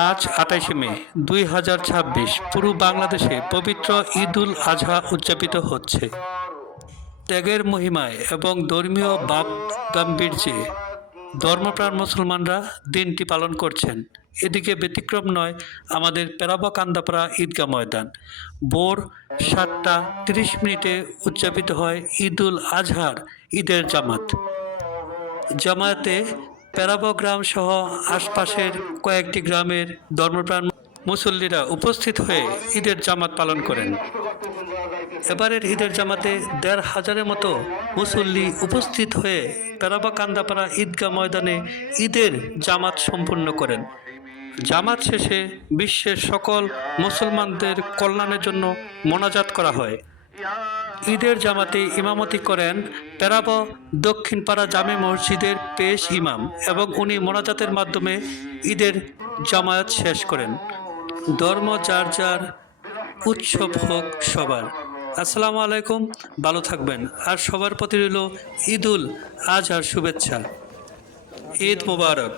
আজ ২৮শে মে ২০২৬ পুরো বাংলাদেশে পবিত্র ঈদ উল আজহা উদযাপিত হচ্ছে। ত্যাগের মহিমায় এবং ধর্মীয় ভাব গাম্ভীর্যে ধর্মপ্রাণ মুসলমানরা দিনটি পালন করছেন। এদিকে ব্যতিক্রম নয় আমাদের পেরাবা কান্দাপাড়া ঈদগাহ ময়দান। ভোর ৭টা ৩০ উদযাপিত হয় ঈদ উল আজহার ঈদের জামাত। জামায়াতে পেরাবা গ্রাম সহ আশপাশের কয়েকটি গ্রামের ধর্মপ্রাণ মুসল্লিরা উপস্থিত হয়ে ঈদের জামাত পালন করেন। এবারের ঈদের জামাতে ১৫০০-এর মতো মুসল্লি উপস্থিত হয়ে পেরাবা কান্দাপাড়া ঈদগাহ ময়দানে ঈদের জামাত সম্পূর্ণ করেন। জামাত শেষে বিশ্বের সকল মুসলমানদের কল্যাণের জন্য মোনাজাত করা হয়। ঈদের জামাতে ইমামতি করেন পেরাবা দক্ষিণপাড়া জামে মসজিদের পেশ ইমাম এবং উনি মোনাজাতের মাধ্যমে ঈদের জামায়াত শেষ করেন। ধর্ম যার যার, উৎসব হোক সবার। আসসালামু আলাইকুম, ভালো থাকবেন। আর সবার প্রতি রইল ঈদ উল আজহার শুভেচ্ছা। ঈদ মোবারক।